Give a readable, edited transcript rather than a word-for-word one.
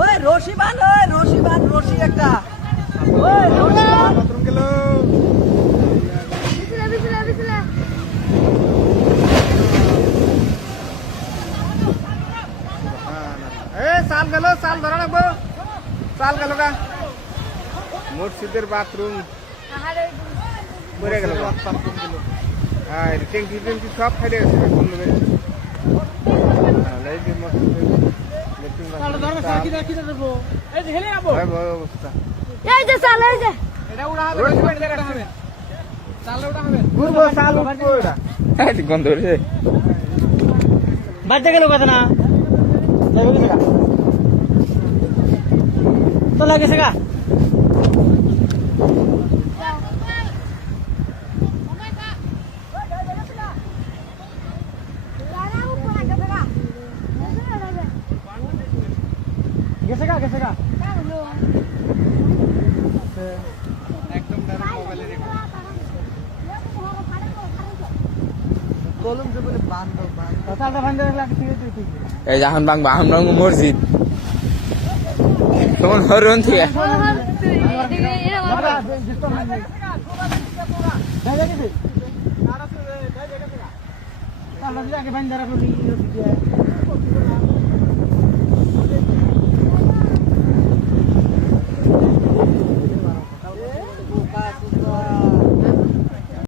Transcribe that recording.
ওই রশি বান, রশি একটা। ওই বাথরুম গেল। চাল গেল, চাল ধরা রাখবো, চাল গেল গা মসজিদের বাথরুম পড়ে গেল, ট্যাঙ্কি ট্যাঙ্কি সব খাইতে গেছে। গন্ধ বাড়তে গেল কথা না তো লাগেছে গা। গেছে গা একদম মোবাইলে কলম যে বলে বান্ধব কথাটা বান্ধব লাগছে। এই যখন বাংবা আমরা মসজিদ তোমার ঘর থেকে আগে